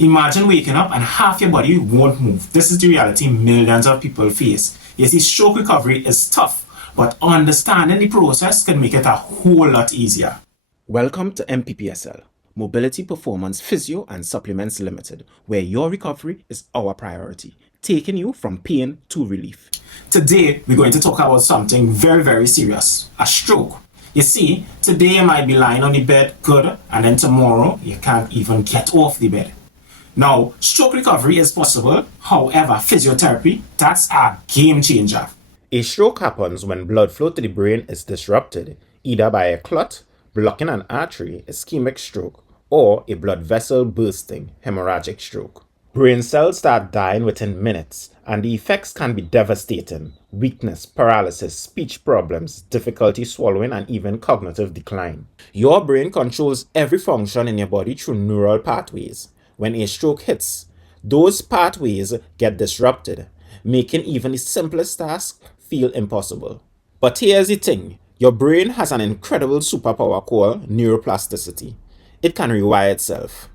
Imagine waking up and half your body won't move. This is the reality millions of people face. You see, stroke recovery is tough, but understanding the process can make it a whole lot easier. Welcome to MPPSL, Mobility Performance Physio and Supplements Limited, where your recovery is our priority, taking you from pain to relief. Today, we're going to talk about something very, very serious, a stroke. You see, today you might be lying on the bed good, and then tomorrow you can't even get off the bed. Now, stroke recovery is possible. However, physiotherapy, that's a game changer. A stroke happens when blood flow to the brain is disrupted, either by a clot, blocking an artery, ischemic stroke, or a blood vessel bursting, hemorrhagic stroke. Brain cells start dying within minutes, and the effects can be devastating: weakness, paralysis, speech problems, difficulty swallowing, and even cognitive decline. Your brain controls every function in your body through neural pathways. When a stroke hits, those pathways get disrupted, making even the simplest task feel impossible. But here's the thing, your brain has an incredible superpower called neuroplasticity. It can rewire itself.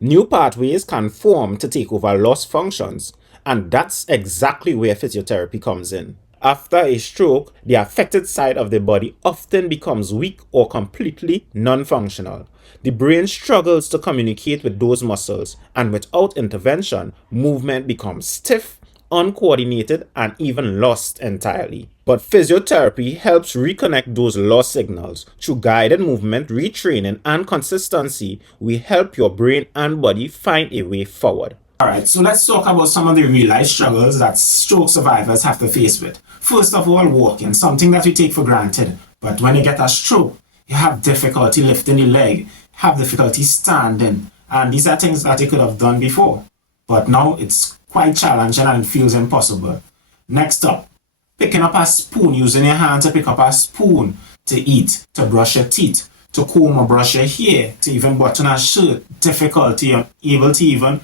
New pathways can form to take over lost functions, and that's exactly where physiotherapy comes in. After a stroke, the affected side of the body often becomes weak or completely non-functional. The brain struggles to communicate with those muscles, and without intervention, movement becomes stiff, uncoordinated, and even lost entirely. But physiotherapy helps reconnect those lost signals. Through guided movement, retraining, and consistency, we help your brain and body find a way forward. Alright, so let's talk about some of the real-life struggles that stroke survivors have to face with. First of all, walking, something that we take for granted. But when you get a stroke, you have difficulty lifting the leg, have difficulty standing, and these are things that you could have done before. But now it's quite challenging and it feels impossible. Next up, picking up a spoon, using your hand to pick up a spoon, to eat, to brush your teeth, to comb or brush your hair, to even button a shirt. Difficulty, unable to even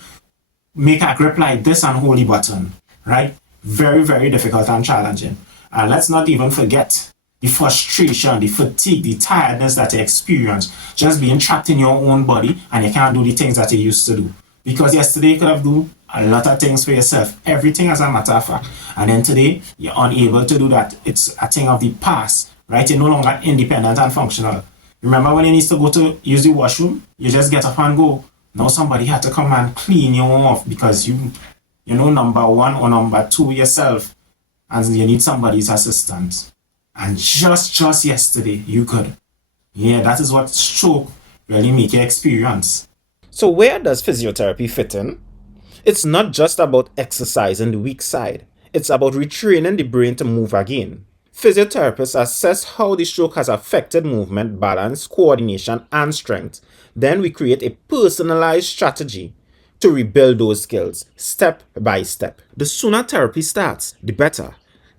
make a grip like this and hold the button, right? Very, very difficult and challenging. And let's not even forget the frustration, the fatigue, the tiredness that you experience just being trapped in your own body and you can't do the things that you used to do. Because yesterday you could have done a lot of things for yourself, everything as a matter of fact. And then today you're unable to do that. It's a thing of the past, right? You're no longer independent and functional. Remember when you need to go to use the washroom, you just get up and go. Now somebody had to come and clean you off because you know number one or number two yourself, and you need somebody's assistance. And just yesterday you could. Yeah, that is what stroke really make you experience. So where does physiotherapy fit in? It's not just about exercising the weak side. It's about retraining the brain to move again. Physiotherapists assess how the stroke has affected movement, balance, coordination, and strength. Then we create a personalized strategy to rebuild those skills, step by step. The sooner therapy starts, the better.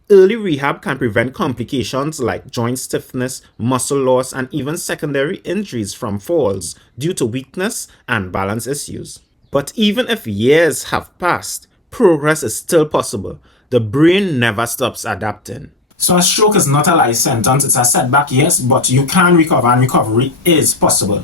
Early rehab can prevent complications like joint stiffness, muscle loss, and even secondary injuries from falls due to weakness and balance issues. But even if years have passed, progress is still possible. The brain never stops adapting. So a stroke is not a life sentence, it's a setback, yes, but you can recover and recovery is possible.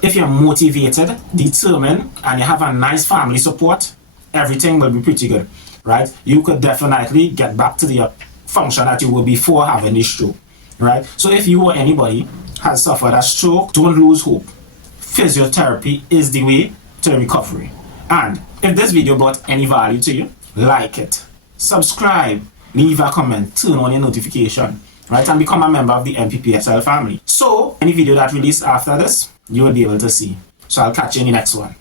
If you're motivated, determined, and you have a nice family support, everything will be pretty good, right? You could definitely get back to the function that you were before having the stroke, right? So if you or anybody has suffered a stroke, don't lose hope. Physiotherapy is the way to recovery. And if this video brought any value to you, like it, subscribe, leave a comment, turn on your notification, right, and become a member of the MPPSL family. So any video that released after this, you will be able to see. So I'll catch you in the next one.